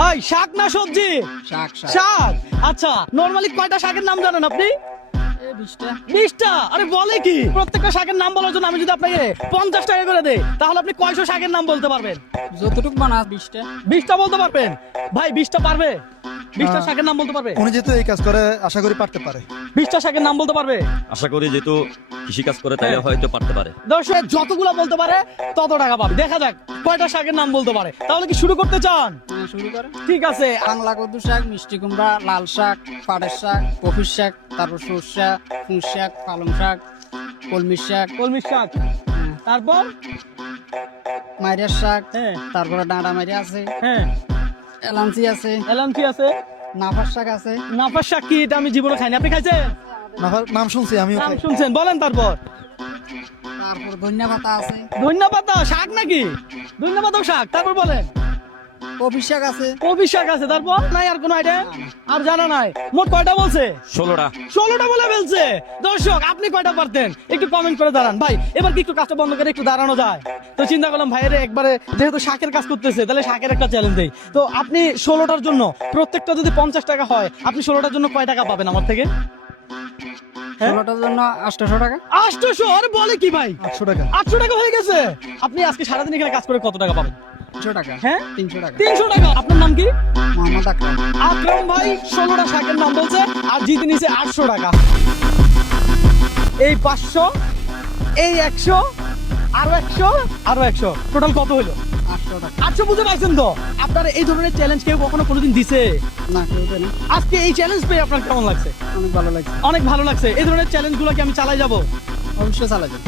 ভাই শাক না সবজি? শাক শাক শাক। আচ্ছা, নরমালি কয়টা শাকের নাম জানেন আপনি? 20টা। 20টা? আরে বলে কি? প্রত্যেকটা শাকের নাম বলার জন্য আমি যদি আপনাকে 50 টাকা করে দেই, তাহলে আপনি কয়শো শাকের নাম বলতে পারবেন? যতটুক বানা 20টা। 20টা বলতে পারবেন? ভাই 20টা পারবে? 20টা শাকের নাম বলতে পারবে? উনি যেহেতু এই কাজ করে আশা করি পারতে পারে। 20টা শাকের নাম বলতে পারবে? আশা করি যেহেতু কৃষি কাজ করে তাই হয়তো পারতে পারে। দর্শক যতগুলা বলতে পারে তত টাকা পাবে। দেখা যাক কয়টা শাকের নাম বলতে পারে। তাহলে কি শুরু করতে চান? শুরু করে। ঠিক আছে। বাংলা কদু শাক, মিষ্টি কুমড়া, লাল শাক, পাটের শাক, কফির শাক, তারপর সরষা, পুঁই শাক, পালং শাক, কলমির শাক, কলমি শাক, তারপর মাইরের শাক, হ্যাঁ তারপরে ডাঁড়া মাইরে আছে, হ্যাঁ এলাঞ্চি আছে, এলাঞ্চি আছে, নাফার শাক আছে। নাফার শাক কি? এটা আমি জীবনে খাইনি। আপনি খাইছেন? নাম শুনছি আমিও নাম খাই। শুনছেন? বলেন তারপর। তারপর ধনিয়া পাতা আছে, ধনিয়া পাতা শাক নাকি? ধনিয়া পাতাও শাক। তারপর বলেন। কফির শাক আছে। কবি শাক আছে। তারপর নাই আর কোনো আইডিয়া? আর জানা নাই। মোট কয়টা বলছে? 16টা। 16টা বলে ফেলছে। দর্শক আপনি কয়টা পারতেন একটু কমেন্ট করে দাঁড়ান। ভাই এবার কি একটু কাজটা বন্ধ করে একটু দাঁড়ানো যায়? তো চিন্তা করলাম ভাইয়ের একবারে যেহেতু শাকের কাজ করতেছে, তাহলে শাকের একটা চ্যালেঞ্জ দেই। তো আপনি 16টার জন্য প্রত্যেকটা যদি 50 টাকা হয়, আপনি 16টার জন্য কয় টাকা পাবেন আমার থেকে? হ্যাঁ? 16টার জন্য 800 টাকা। 800? আরে বলে কি ভাই? 800 টাকা। 800 টাকা হয়ে গেছে। আপনি আজকে সারাদিন এখানে কাজ করে কত টাকা পাবেন? 300 টাকা। হ্যাঁ? 300 টাকা। 300 টাকা। আপনার নাম কি? মোহাম্মদ আকরাম। আকরাম ভাই 16টা শাকের নাম বলছে আর জিতে নিছে 800 টাকা। এই 500, এই 100, আরো 100, আরো 100, টোটাল কত হলো? 800 টাকা। 800 বুঝে পাইছেন তো? আপনারা এই ধরনের চ্যালেঞ্জ কেউ কখনো কোনোদিন দিছে? না কেউ দেয় না। আজকে এই চ্যালেঞ্জ পেয়ে আপনার কেমন লাগছে? অনেক ভালো লাগছে। অনেক ভালো লাগছে। এই ধরনের চ্যালেঞ্জ গুলো কি আমি চালাই যাবো? অবশ্যই চালা যাবে।